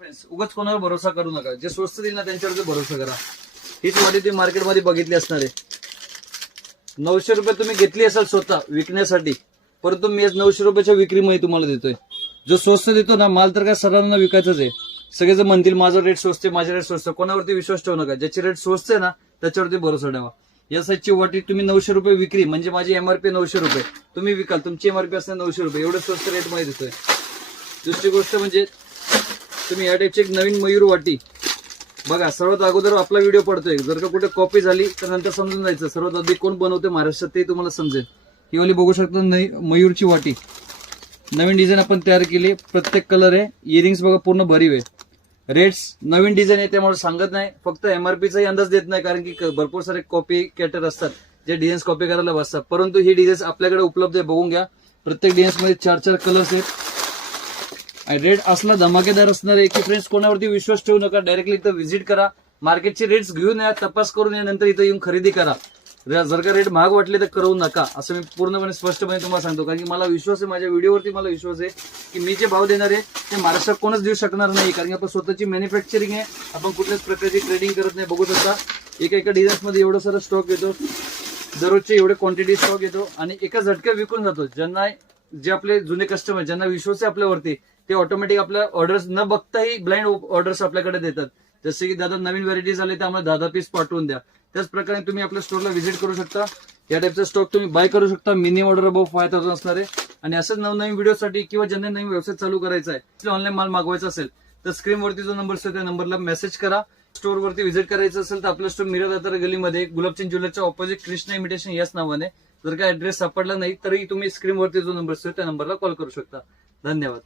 Friends, उगाच कोणावर भरोसा करू नका. जे स्वस्त देईल ना त्यांच्यावरती भरोसा करा. हीच वाटी तुम्ही मार्केटमध्ये बघितली असणार आहे. 900 रुपये तुम्ही घेतली असाल स्वतः विकण्यासाठी, परंतु मी आज 900 रुपयाच्या विक्रीमध्ये तुम्हाला देतोय. जो स्वस्त देतो ना माल तर काय सर्वांना विकायचाच आहे. सगळेजण म्हणतील माझा रेट स्वस्त आहे, माझा रेट स्वस्त. कोणावरती विश्वास ठेवू नका. ज्याची रेट स्वस्त आहे ना त्याच्यावरती भरोसा ठेवा. या साईजची वाटी तुम्ही 900 रुपये विक्री, म्हणजे माझी एमआरपी 900 रुपये, तुम्ही विकाल, तुमची एमआरपी असणार 900 रुपये. एवढं स्वस्त रेट मध्ये देतोय. दुसरी गोष्ट म्हणजे तुम्ही या टाईपची एक नवीन मयूर वाटी बघा. सर्वात अगोदर आपला व्हिडिओ पडतोय, जर का कुठे कॉपी झाली तर नंतर समजून जायचं सर्वात आधी कोण बनवते महाराष्ट्रात ते तुम्हाला समजेल. ही वाली बघू शकता मयूरची वाटी, नवीन डिझाईन आपण तयार केली. प्रत्येक कलर आहे. इयरिंग्स बघा पूर्ण भरीव आहे. रेट्स नवीन डिझाईन आहे त्यामुळे सांगत नाही, फक्त एमआरपीचाही अंदाज देत नाही, कारण की भरपूर सारे कॉपी कॅटर असतात जे डिझाईन्स कॉपी करायला बसतात. परंतु ही डिझाईन्स आपल्याकडे उपलब्ध आहे, बघून घ्या. प्रत्येक डिझाईन्स मध्ये 4 कलर्स आहेत. रेट असला धमाकेदार असणार आहे की फ्रेंड्स कोणावरती विश्वास ठेवू नका. डायरेक्टली इथं व्हिजिट करा, मार्केटचे रेट्स घेऊन या, तपास करून या, नंतर इथं येऊन खरेदी करा. जर का रेट महाग वाटले तर करू नका, असं मी पूर्णपणे स्पष्टपणे तुम्हाला सांगतो. कारण की मला विश्वास आहे, माझ्या व्हिडिओवरती मला विश्वास आहे की मी जे भाव देणार आहे ते महाराष्ट्रात कोणच देऊ शकणार नाही. कारण की आपण स्वतःची मॅन्युफॅक्चरिंग आहे, आपण कुठल्याच प्रकारची ट्रेडिंग करत नाही. बघू शकता एका डिझाईन्स मध्ये एवढं सारं स्टॉक येतो, दररोजचे एवढे क्वांटिटी स्टॉक येतो आणि एका झटक्यात विकून जातो. ज्यांना जे आपले जुने कस्टमर ज्यांना विश्वास आहे आपल्यावरती, ते ऑटोमॅटिक आपल्या ऑर्डर्स न बघताही ब्लाइंड ऑर्डर्स आपल्याकडे देतात. जसे की दादा नवीन व्हरायटीज आले त्यामुळे 10 पीस पाठवून द्या. त्याच प्रकारे तुम्ही आपल्या स्टोअरला व्हिजिट करू शकता. या टाईपचा स्टॉक तुम्ही बाय करू शकता. मिनिमम ऑर्डर अबाव 5000 असणार आहे. आणि असंच नवनवीन व्हिडिओसाठी किंवा ज्यांना नवीन व्यवसाय चालू करायचा आहे, ऑनलाईन माल मागवायचा असेल तर स्क्रीनवरती जो नंबर असतो त्या नंबरला मेसेज करा. स्टोअरवरती व्हिजिट करायचं असेल तर आपलं स्टोर मिरादातर गलीमध्ये गुलाबचंद ज्वेलरच्या ऑपोजिट कृष्णा इमिटेशन याच नावाने. जर का ऍड्रेस सापडला नाही तरी तुम्ही स्क्रीनवरती जो नंबर असतो त्या नंबरला कॉल करू शकता. धन्यवाद.